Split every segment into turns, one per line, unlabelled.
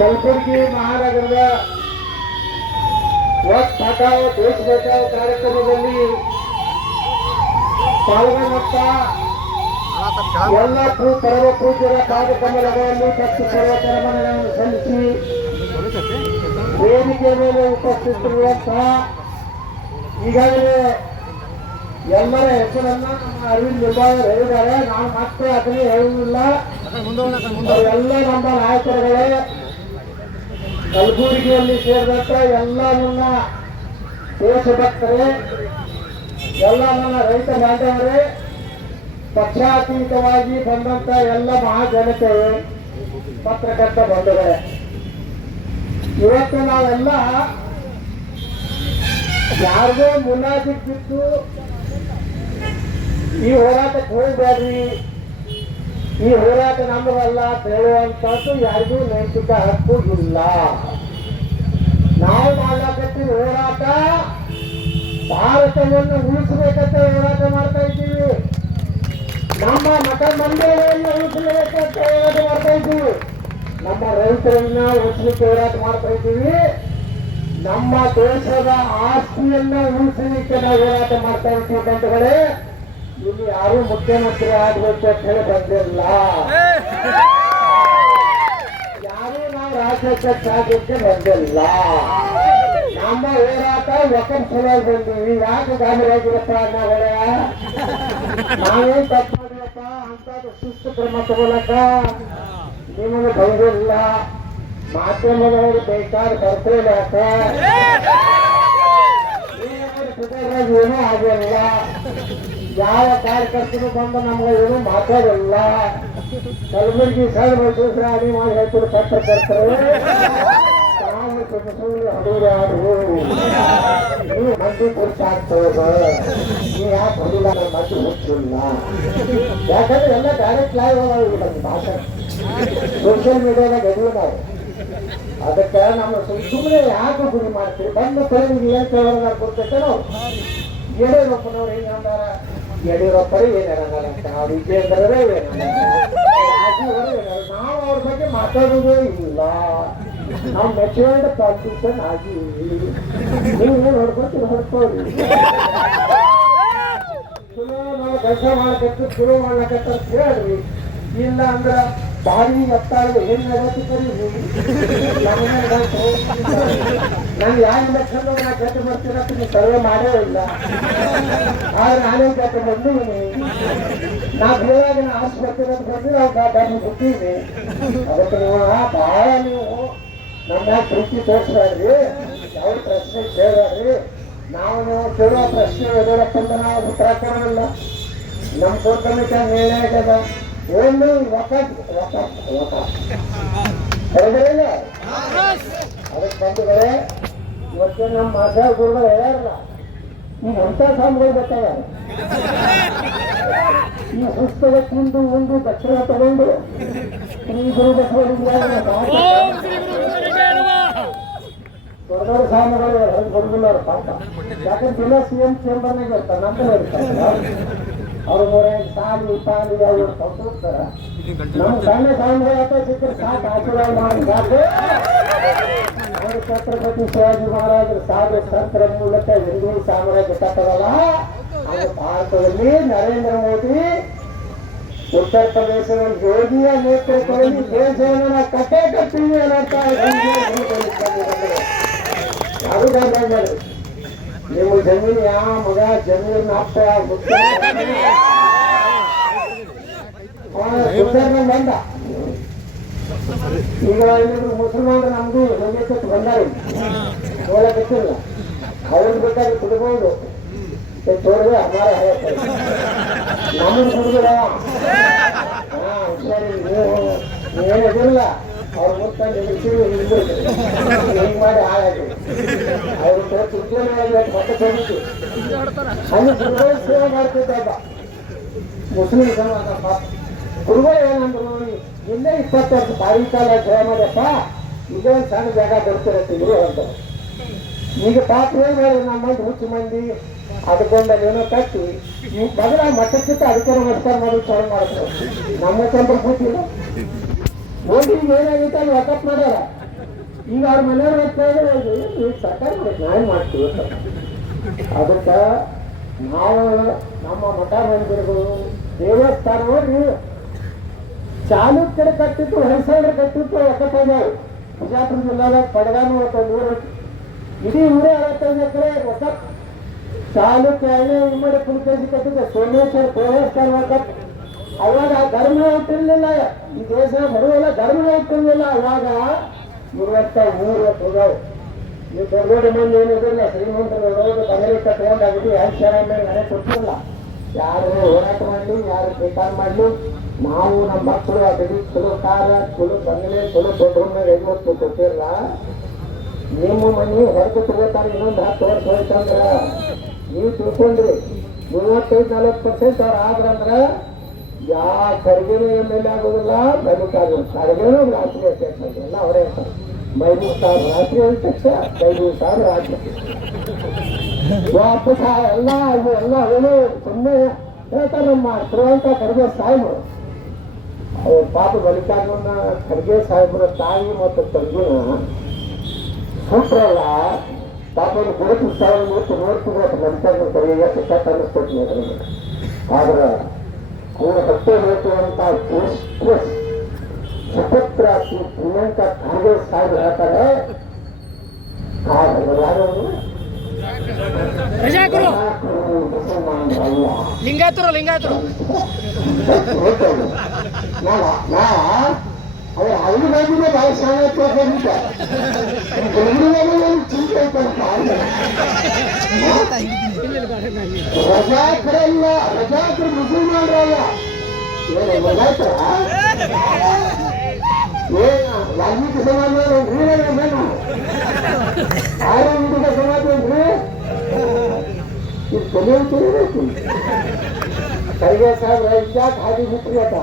ಕಲಬುರಗಿ ಮಹಾನಗರದ ವಕ್ ದೇಶ ಬಚಾವ್ ಕಾರ್ಯಕ್ರಮದಲ್ಲಿ ಪಾಲ್ಗೊಂಡಂತ ಎಲ್ಲ ಪರಮ ಪೂಜ್ಯರ ಕಾರ್ಯಕ್ರಮಗಳಲ್ಲಿ ಭಕ್ತಿ ಸರ್ವಕರ್ಮಗಳನ್ನು ಸಲ್ಲಿಸಿ ವೇದಿಕೆ ಮೇಲೆ ಉಪಸ್ಥಿತಿರುವಂತಹ ಈಗಾಗಲೇ ಎಲ್ಲರ ಹೆಸರನ್ನ ನಮ್ಮ ಅರವಿಂದ್ ನಿಂಬಾಳರ್ ಹೇಳಿದ್ದಾರೆ. ನಾನು ಮತ್ತೆ ಅದನ್ನೇ ಹೇಳುವುದಿಲ್ಲ. ಎಲ್ಲ ನಮ್ಮ ನಾಯಕರುಗಳೇ ಕಲಬುರಗಿಯಲ್ಲಿ ಸೇರಿದಂತ ಎಲ್ಲ ನನ್ನ ದೇಶಭಕ್ತರೇ ಎಲ್ಲ ನನ್ನ ರೈತ ಬಾಂಧವರೇ, ಪಕ್ಷಾತೀತವಾಗಿ ಬಂದಂತ ಎಲ್ಲ ಮಹಾಜನತೆ, ಪತ್ರಕರ್ತ ಬಂಧುಗಳೇ. ಇವತ್ತು ನಾವೆಲ್ಲ ಯಾರಿಗೋ ಬಿಟ್ಟು ಈ ಹೋರಾಟಕ್ಕೆ ಹೋಗ್ಬೇಡ್ರಿ. ಈ ಹೋರಾಟ ನಮ್ಮದಲ್ಲ ಹೇಳುವಂತದ್ದು ಯಾರಿಗೂ ನೈತಿಕ ಹಕ್ಕು ಇಲ್ಲ. ನಾವು ಮಾಡಕತ್ತೀವಿ ಹೋರಾಟ. ಭಾರತವನ್ನು ಉಳಿಸಬೇಕಂತ ಹೋರಾಟ ಮಾಡ್ತಾ ಇದ್ದೀವಿ. ನಮ್ಮ ಮಠ ಮಂದಿರಗಳನ್ನು ಉಳಿಸಬೇಕಂತ ಹೋರಾಟ ಮಾಡ್ತಾ ಇದ್ದೀವಿ. ನಮ್ಮ ರೈತರನ್ನ ಉಳಿಸಲಿಕ್ಕೆ ಹೋರಾಟ ಮಾಡ್ತಾ ಇದ್ದೀವಿ. ನಮ್ಮ ದೇಶದ ಆಸ್ತಿಯನ್ನ ಉಳಿಸಲಿಕ್ಕೆ ನಾವು ಹೋರಾಟ ಮಾಡ್ತಾ ಇದ್ದೀವಿ ಬಂಧುಗಳೇ. ಇಲ್ಲಿ ಯಾರು ಮುಖ್ಯಮಂತ್ರಿ ಆಗ್ಬೇಕು ಅಂತ ಹೇಳಿ ಬಂದಿಲ್ಲ ಯಾರು ನಾವು ರಾಜ್ಯಾಧ್ಯಕ್ಷ ಆಗಲಿಕ್ಕೆ ಬಂದಿಲ್ಲ. ನಮ್ಮ ಹೋರಾಟ ವಕಂ ಸಲುವಾಗಿ ಬಂದೀವಿ. ಯಾಕೆ ಗಾಬರಿಯಾಗಿರಪ್ಪ ಅನ್ನೋಗಳೇ ನಾವೇನ್ ತಪ್ಪು ಮಾಡಿರಪ್ಪ? ಅಂತದ್ದು ಶಿಸ್ತು ಕ್ರಮ ತಗೊಳಕ ನಿಮಗೆ ಬಂದಿಲ್ಲ. ಮಾಧ್ಯಮದವರು ಬೇಕಾದ್ರೆ ಬರ್ತಿಲ್ಲ ಏನೂ ಆಗಿಲ್ಲ. ಯಾವ ಕಾರ್ಯಕರ್ತರು ಬಂದು ನಮ್ಗೆ ಏನು ಮಾತಾಡಲ್ಲ ಕಲಬುರಗಿ ಸರ್ ಬಸವೇಶ್ವರ ಅಡಿ ಮಾಡಿ ರೈತರು ಪತ್ರಕರ್ತರು. ಹಡುಗಾರು ನೀವು ಮಂದಿ ಕುರಿತು ಆಗ್ತದ ನೀವು ಯಾಕೆ ಹೊಡಿಲ್ಲ? ಮಂದಿ ಹುಟ್ಟಿಲ್ಲ. ಯಾಕಂದ್ರೆ ಎಲ್ಲ ಡೈರೆಕ್ಟ್ ಲೈವ್ ನಮ್ಮ ಭಾಷೆ. ಸೋಷಿಯಲ್ ಮೀಡಿಯಾದಾಗ ಎದುರು ನಾವು. ಅದಕ್ಕೆ ನಮ್ಮ ಸುಮ್ಮನೆ ಯಾಕೆ ಗುರಿ ಮಾಡ್ತೀವಿ. ಬಂದು ಕರೆದು ಏನ್ ಕೇಳೋದಾಗ ಕೊಡ್ತೈತೆ ನಾವು. ಯಡಿಯೂರಪ್ಪನವ್ರು ಏನ್ ಅಂದಾರ ಯಡಿಯೂರಪ್ಪರೇ ಏನಿರಂಗಲ್ಲ ಅಂತ. ಅವ್ರು ವಿಜಯೇಂದ್ರರೇ ನಾವು ಅವ್ರ ಬಗ್ಗೆ ಮಾತಾಡೋದೇ ಇಲ್ಲ. ನಾವು ಮೆಚೂರ್ಡ್ ಪಾಲಿಟಿಷನ್ ಆಗಿ ನೀವು ಏನು ಹೊಡ್ಕೊತೀವಿ ಹೊಡ್ಕೊಳ್ಳಿ. ಚಲೋ ನಾವು ಕೆಲಸ ಮಾಡ್ಬೇಕು ಚಲೋ ಮಾಡ್ಲಕತ್ತ ಕೇಳ್ರಿ. ಇಲ್ಲ ಅಂದ್ರ ಭಾರಿ ಒತ್ತಾಳು ಏನು ನಡತಿ ನಾನು ಯಾವ ಇಲೆಕ್ಷನ್ ನಾ ಕೆಲಸ ಬರ್ತೀರ ನೀವು ಸರ್ವೆ ಮಾಡೇ ಇಲ್ಲ. ಆದ್ರೆ ನಾನೇ ಕೆಲಸ ಬಂದಿದ್ದೀನಿ ನಾ ಬೇಗ ನಾ ಆಸ್ ಬರ್ತೀರ ಬಂದು ನಾವು ಗಾಡಿ ಕೊಟ್ಟಿದ್ದೀನಿ ಅದಕ್ಕೆ ನೀವು ಬಹಳ ನೀವು ನಮ್ಮ ಪ್ರೀತಿ ತೋರಿಸ್ಬಾರ್ರಿ ಯಾವ ಪ್ರಶ್ನೆ ಕೇಳಬೇಡ್ರಿ. ನಾವು ನೀವು ಕೇಳೋ ಪ್ರಶ್ನೆ ಎದುರಪ್ಪ ನಾವು ಉತ್ತರ ಕೊಡೋದಿಲ್ಲ. ನಮ್ಮ ಕೋರ್ ಕಮಿಟಿ ಏನಾಗ್ಯದ ಒಂದು ಒಕ್ಕ ಒಕ್ಕ ಒಕ್ಕ ಕರೆದಿಲ್ಲ ಅದಕ್ಕೆ ಬಂಧುಗಳೇ ಇವತ್ತು ನಮ್ಮ ಮಾತಾ ಗುರುಗಳು ಹೇಳ್ಯಾರಲ್ಲ ಈಗ ಎಂಥ ಸ್ವಾಮಿಗಳು ಬರ್ತಾರೆ ಈ ಪುಸ್ತಕ ತಿಂದು ಉಂಡು ದಕ್ಷಿಣ ತಗೊಂಡು ಶ್ರೀ ಗುರು ದೊಡ್ಡ ಸ್ವಾಮಿಗಳು ಹೊರಗೆ ಬರುದಿಲ್ಲ ಅವ್ರ ಪಾಠ ಯಾಕಂದ್ರೆ ದಿನ ಸಿ ಎಂ ಚೇಂಬರ್ನಾಗ ಇರ್ತಾರೆ ಇರ್ತಾರಲ್ಲ ಅವ್ರು ಮೂರೈದು ಸಾಲಿ ಪಾಲಿ ಅವ್ರು ಕೊಟ್ಟಿರ್ತಾರ ನಮ್ಮ ಸಣ್ಣ ಸ್ವಾಮಿಗಳ ಸಿಕ್ಕರೆ ಸಾಕು ಆಶೀರ್ವಾದ ಮಾಡಿ ಸಾಕು ಅವರು ಛತ್ರಪತಿ ಶಿವಾಜಿ ಮಹಾರಾಜರು ಸಾವಿರ ಸಂತರ ಮೂಲಕ ಹಿಂದೂ ಸಾಮ್ರಾಜ್ಯ ಕಟ್ಟದಲ್ಲ ಅದು ಭಾರತದಲ್ಲಿ ನರೇಂದ್ರ ಮೋದಿ ಉತ್ತರ ಪ್ರದೇಶದ ಯೋಗಿಯ ನೇತೃತ್ವದಲ್ಲಿ ದೇಶವನ್ನು ನಾವು ಕಟ್ಟೆ ಕಟ್ತೀವಿ ಅನ್ನೋಂತ ಯಾರು ಗಂಡ ನೀವು ಜಮೀನು ಯಾ ಮಗ ಜಮೀನು ಅಪ್ಪ ಬಂದ. ಈಗ ಏನಾದ್ರು ಮುಸಲ್ಮಾನರು ನಮ್ದು ನಮಗೆ ಬಂದಾರೆ. ಹೋಗಕ್ಕಿಲ್ಲ ಅವ್ರಿಗೆ ಬೇಕಾದ್ರೆ ಕುಡ್ಬೋದು ತೋರಿದ್ರೆ ಅಮಾರ ನಮ್ಮದು ಹಾ ಸರಿ ನೀವು ಅವ್ರು ಮುಟ್ಕೊಂಡು ಎದುರಿಸಿದ್ರು ಹಿಂಗ್ ಮಾಡಿ ಹಾಳಾಗಿ ಅವ್ರು ತುರ್ಕೊಂಡು ಮತ್ತೆ ಬಂದಿತ್ತು ಅಲ್ಲಿ ಗುರುಗಳು ಸೇವೆ ಮಾಡ್ತಿದ್ದ ಮುಸ್ಲಿಂ ಸಮಾಜ ಪಾಪ. ಗುರುಗಳು ಏನಂದ್ರು ಇಪ್ಪತ್ತು ವರ್ಷ ಬಾವಿ ಕಾಲ ಈಗ ಒಂದು ಸಣ್ಣ ಜಾಗ ಬರ್ತಿರತ್ತೆ ಇವರು ಅಂತ. ಈಗ ಪಾಪ ಹೇಳ್ಬೇಡ್ರಿ ನಮ್ಮ ಮಂದಿ ಹುಚ್ಚು ಮಂದಿ. ಅದಕ್ಕೊಂದಲ್ಲಿ ಏನೋ ಕಟ್ಟಿ ಈ ಬದಲ ಮಟ್ಟಕ್ಕಿಂತ ಅದಕ್ಕೆ ನಮಸ್ಕಾರ ಮಾಡಿ, ಚಾಲು ಮಾಡ್ತಾರೆ? ನಮ್ಮ ಚಂದ್ರ ಕೂತಿಲ್ಲ ಏನಾಗುತ್ತೆ ಅಲ್ಲಿ ವಕಪ್ ಮಾಡ್ಯಾರ. ಈಗ ಅವ್ರ ಮನೆಯವ್ರ ಸರ್ಕಾರ ನ್ಯಾಯ ಮಾಡ್ತೀವಿ. ಅದಕ್ಕೆ ನಾವು ನಮ್ಮ ಮಠ ಮಂದಿರಗಳು ದೇವಸ್ಥಾನ ಚಾಲುಕ್ಯರು ಕಟ್ಟಿತ್ತು ಹೊಯ್ಸಳರ ಕಟ್ಟಿತ್ತು ಒಕ್ಕತ್ತಾಗ್ಯಾವ ಬಿಜಾಪುರ ಜಿಲ್ಲಾದಾಗ ಪಡಗಾನು ಒಂದು ಊರು. ಇಡೀ ಊರೇ ಅರವತ್ತೈದು ಎಕರೆ ಒಕ್ಕ ಚಾಲುಕ್ಯ ಇಮ್ಮಡಿ ಪುಲ್ಕೇಶಿ ಕಟ್ಟಿದ್ದ ಸೋಮೇಶ್ವರ ದೇವಸ್ಥಾನ ಒಕ್ಕತ್ತು ಅವಾಗ ಧರ್ಮ ಹುಟ್ಟಿರ್ಲಿಲ್ಲ ಈ ದೇಶ ಬರುವಲ್ಲ ಧರ್ಮ ಹುಟ್ಟಿರ್ಲಿಲ್ಲ ಅವಾಗ ಇವತ್ತ ಮೂವತ್ತು ಹೋಗವು ನೀವು ದೊಡ್ಡ ಮಂದಿ ಏನಿದಿಲ್ಲ ಶ್ರೀಮಂತರು ದೊಡ್ಡ ಅಮೆರಿಕ ತಗೊಂಡಾಗಿದ್ದು ಯಾರು ಮನೆ ಕೊಟ್ಟಿರಲ್ಲ ಯಾರು ಹೋರಾಟ ಮಾಡಲಿ, ಯಾರು ಬೇಕಾದ್ ಮಾಡಲಿ, ನಾವು ನಮ್ಮ ಮಕ್ಕಳು ಅದಕ್ಕೆ ಚಲೋ ಕಾರ ಚಲೋ ಬಂಗಲೆ, ಚಲೋ ದೊಡ್ಡ ಐವತ್ತು ಕೊಟ್ಟಿರಲ್ಲ ನಿಮ್ಮ ಮನೆ ಹೊರಗೆ ತಗೋತಾರೆ ಇನ್ನೊಂದು ಹತ್ತು ವರ್ಷ ಹೋಯ್ತಂದ್ರ. ನೀವು ತಿಳ್ಕೊಂಡ್ರಿ, ಮೂವತ್ತೈದು, ನಲವತ್ತು ಪರ್ಸೆಂಟ್ ಅವ್ರು ಆದ್ರಂದ್ರ ಯಾವ ಖರ್ಗೆನೂ ಎಮ್ ಎಲ್ ಎ ಆಗೋದಿಲ್ಲ ಬದುಕಾಗೋದು ಖರ್ಗೆನೂ ರಾತ್ರಿ ಅಧ್ಯಕ್ಷ ಎಲ್ಲ ಅವರೇ ಇರ್ತಾರೆ ಮೈದೂರು ಸಾವಿರ ರಾತ್ರಿ ಅಧ್ಯಕ್ಷ ಮೈದೂರು ಸಾವಿರ ರಾಜ್ಯ ವಾಪಸ್ ಆ ಎಲ್ಲ ಇವು ಎಲ್ಲ ಅವನು ಸುಮ್ಮನೆ ಹೇಳ್ತಾರೆ ನಮ್ಮ ತಿರುವಂತ ಖರ್ಗೆ ಸಾಹೇಬರು ಅವ್ರ ಪಾಪ ಬಲಿಕಾಗನ್ನ ಖರ್ಗೆ ಸಾಹೇಬರ ತಾಯಿ ಮತ್ತು ತಂಗಿನ ಸುಟ್ರಲ್ಲ ಪಾಪ ಅವ್ರು ಗುರುತು ಸಾವಿರ ಇವತ್ತು ನೋಡ್ತಿದ್ರೆ ನಂತರ ಕರೆಯ ಎಷ್ಟು ಕಟ್ ಅನ್ನಿಸ್ಕೊಟ್ಟು ನನಗೆ ಆದ್ರೆ ಅವರು ಹತ್ತೆ ಹೇಳ್ತಿರುವಂತ ಸುಪುತ್ರ ಶ್ರೀ ಪ್ರಿಯಾಂಕಾ ಖರ್ಗೆ ಸಾಹೇಬ್ ಹೇಳ್ತಾರೆ. ಆದ್ರೆ ಯಾರು ಅವರು?
ರಜಾಕರು
ಮುಸಲ್ಮಾನರಲ್ಲ
ಲಿಂಗಾಯತರು ಲಿಂಗಾಯತರು
ಅವ್ರ ಐದು ಮಂದಿನೇ ಭಾಳ ಶಾಲೆ ಹೋಗಿದ್ದೆ ಬೆಂಗಳೂರಲ್ಲಿ ಚಿಂತೆ ಐತಂತ ರಜಾಕರಲ್ಲ ರಜಾಕರು ಮುಸಲ್ಮಾನರಲ್ಲ ಏನು ಗೊತ್ತಾಯ್ತರ ಏನ ವಾಲ್ಮೀಕಿ ಸಮಾಜ ನೋಡ್ರಿ ಏನು ಆರೋಗ್ಯ ಸಮಾಜ ನೋಡ್ರಿ ಇದು ತಲೆಯಲ್ಲಿ ತಿಳಿಬೇಕು ಕರಿಗೆ ಸಾಹೇಬ್ ಇದ್ಯಾಕ ಹಾದಿ ಬಿಟ್ರಿ ಅಂತ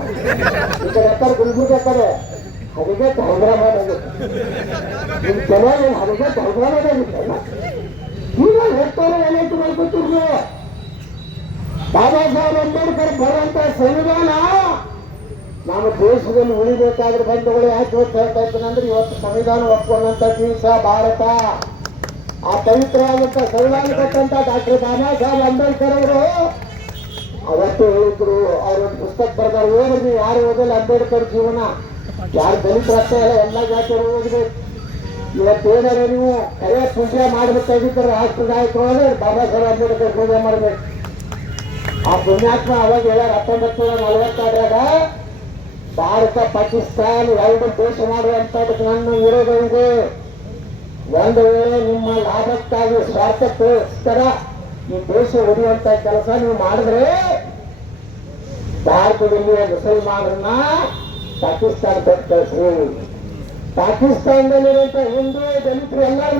ಈ ಕಡೆ ಎತ್ತರ ಗುಲ್ಬರ್ಗ ಕಡೆ ಹರಿಗಟ್ ಹೈದರಾಬಾದ್ ಆಗುತ್ತೆ ನಿಮ್ ಕೆಲವು ಹರಿಗತ್ ಹೈದರಾಬಾದ್ ಆಗಿತ್ತಲ್ಲ ಈಗ ಹೋಗ್ತಾರೆ ಏನೈತು ಮಾಡ್ಕೊತಿರ್ಲಿ ಬಾಬಾ ಸಾಹೇಬ್ ಅಂಬೇಡ್ಕರ್ ಬರುವಂತ ಸಂವಿಧಾನ ನಮ್ಮ ದೇಶದಲ್ಲಿ ಉಳಿಬೇಕಾದ್ರೆ ಬಂಧುಗಳು ಯಾಕೆ ಇವತ್ತು ಹೇಳ್ತಾ ಇದ್ದಾನಂದ್ರೆ ಇವತ್ತು ಸಂವಿಧಾನ ಒಪ್ಕೊಂಡಂತ ದಿವಸ ಭಾರತ. ಆ ಪವಿತ್ರವಾದಂತ ಸಂವಿಧಾನ ಕೊಟ್ಟಂತ ಡಾಕ್ಟರ್ ಬಾಬಾ ಸಾಹೇಬ್ ಅಂಬೇಡ್ಕರ್ ಅವರು ಅವತ್ತು ಹೇಳಿದ್ರು. ಅವ್ರೊಂದು ಪುಸ್ತಕ ಬರ್ತಾರೆ ಓದ್ರಿ ನೀವು ಯಾರು ಓದಲ್ಲ ಅಂಬೇಡ್ಕರ್ ಜೀವನ? ಯಾರು ದಲಿತ ರಸ್ತೆ ಎಲ್ಲ ಎಲ್ಲ ಜಾತಿಯವರು ಹೋಗ್ಬೇಕು ಇವತ್ತು ಏನಾರ ನೀವು ಅದೇ ಪೂಜೆ ಮಾಡ್ಬೇಕಾಗಿದ್ದರೆ ರಾಷ್ಟ್ರ ನಾಯಕರು ಬಾಬಾ ಸಾಹೇಬ್ ಅಂಬೇಡ್ಕರ್ ಪೂಜೆ ಮಾಡ್ಬೇಕು. ಆ ಪುಣ್ಯಾತ್ಮ ಅವಾಗ ಹೇಳ್ಯಾರ ಹತ್ತೊಂಬತ್ತು ನೂರ ನಲವತ್ತಾರಾಗ ಭಾರತ, ಪಾಕಿಸ್ತಾನ ಎರಡು ದೇಶ ಮಾಡುವಂತದಕ್ಕೆ ನನ್ನ ಇದೆ ಒಂದು ವೇಳೆ ನಿಮ್ಮ ಲಾಭಕ್ಕಾಗಿ ಸ್ವಾರ್ಥಕ್ಕೋಸ್ಕರ ಈ ದೇಶ ಉಳಿಯುವಂತ ಕೆಲಸ ನೀವು ಮಾಡಿದ್ರೆ ಭಾರತದಲ್ಲಿ ಮುಸಲ್ಮಾನರನ್ನ ಪಾಕಿಸ್ತಾನ ಕೊಟ್ಟು ಪಾಕಿಸ್ತಾನದಲ್ಲಿರುವಂತ ಹಿಂದೂ ದಲಿತರು ಎಲ್ಲರೂ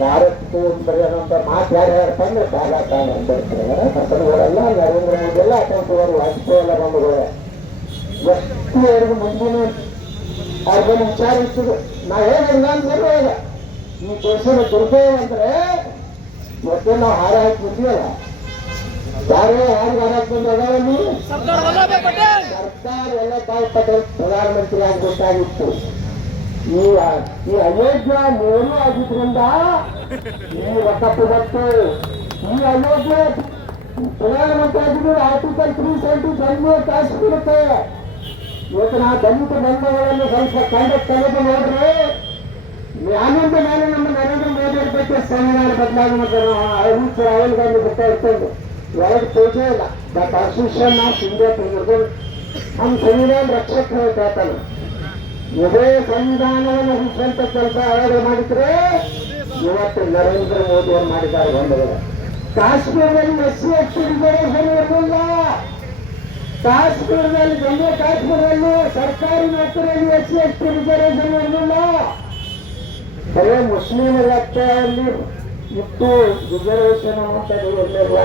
ಭಾರತಕ್ಕೆ ಬರೆಯೋದಂತ ಮಾತು ಯಾರು ಹೇಳ್ತಂದ್ರೆ ಸಾಹೇಬ್ ಅಂಬೇಡ್ಕರ್ ಹಸನಗಳೆಲ್ಲ ನರೇಂದ್ರ ಮೋದಿ ಎಲ್ಲ ಅಟಲ್ ಅವರು ವಾಜಪೇಯಿ ಎಲ್ಲ ಬಂಧುಗಳೇ ಎಷ್ಟು ಎರಡು ಮುಂದಿನ ಅವ್ರಿಗೆ ವಿಚಾರ ಇರ್ತದೆ ನಾ ಹೇಳಿಲ್ಲ ಅಂದ್ರೆ ಈ ದೇಶದ ದುರ್ದೈವ ಅಂದ್ರೆ ಮತ್ತೆ ನಾವು ಹಾರ ಹಾಕಿ ಬಂದಿವಲ್ಲ. ಯಾರೋ ಯಾರು ಹಾಕಿ ನೀವು
ಸರ್ದಾರ್ ವಲ್ಲಭಾಯ್ ಪಟೇಲ್.
ಎಲ್ಲ ಪ್ರಧಾನಮಂತ್ರಿ ಆಗಬೇಕಾಗಿತ್ತು ಈ ಈ ಅಯೋಧ್ಯ ಮೂರು ಆಗಿದ್ರಿಂದ ಈ ವಕಫ್ ಬಂತು. ಈ ಅಯೋಧ್ಯೆ ಪ್ರಧಾನಮಂತ್ರಿ ಆಗಿದ್ದು ಆರ್ಟಿಕಲ್ ತ್ರೀ ಸೆವೆಂಟಿ ಜಮ್ಮು ಕಾಶ್ಮೀರಕ್ಕೆ ಇವತ್ತು ನಾ ದಲಿತ ಬಂಧುಗಳನ್ನು ಸ್ವಲ್ಪ ಕಂಡ ತೆಗೆದು ನೋಡ್ರಿ ಆನಂದ ಮೇಲೆ ನಮ್ಮ ನರೇಂದ್ರ ಮೋದಿ ಅವ್ರ ಬಗ್ಗೆ ಸಂವಿಧಾನ ಬದಲಾಗಿ ಮಾಡ್ತಾರೆ ಅಮಿತ್ ರಾಹುಲ್ ಗಾಂಧಿ ಬರ್ತಾ ಇರ್ತಂದು ಒಳಗೆ ಪೂಜೆ ಇಲ್ಲ ದ ಕಾನ್ಸ್ಟಿಟ್ಯೂಷನ್ ಆಫ್ ಇಂಡಿಯಾ ತೆಗೆದು ನಮ್ಮ ಸಂವಿಧಾನ ರಕ್ಷಕ ಹೇಳ್ತಾನೆ ಇದೇ ಸಂವಿಧಾನವನ್ನು ಉಳಿಸುವಂತ ಕೆಲಸ ಅವಾಗ ಮಾಡಿದ್ರೆ ಇವತ್ತು ನರೇಂದ್ರ ಮೋದಿ ಅವರು ಮಾಡಿದ್ದಾರೆ ಬಂದವರು ಕಾಶ್ಮೀರದಲ್ಲಿ ಎಸ್ ಸಿ ಎಸ್ ರಿಸರ್ವೇಷನ್ ಇರಲಿಲ್ಲ ಕಾಶ್ಮೀರದಲ್ಲಿ ಜಮ್ಮು ಕಾಶ್ಮೀರದಲ್ಲಿ ಸರ್ಕಾರಿ ನೌಕರಿಯಲ್ಲಿ ಎಸ್ ಸಿ ಎಸ್ ರಿಸರ್ವೇಷನ್ ಇರಲಿಲ್ಲ ಬರೇ ಮುಸ್ಲಿಮರ ರಕ್ತದಲ್ಲಿ ಇತ್ತು ರಿಸರ್ವೇಷನ್ ಅಂತ ಇರಲಿಲ್ಲ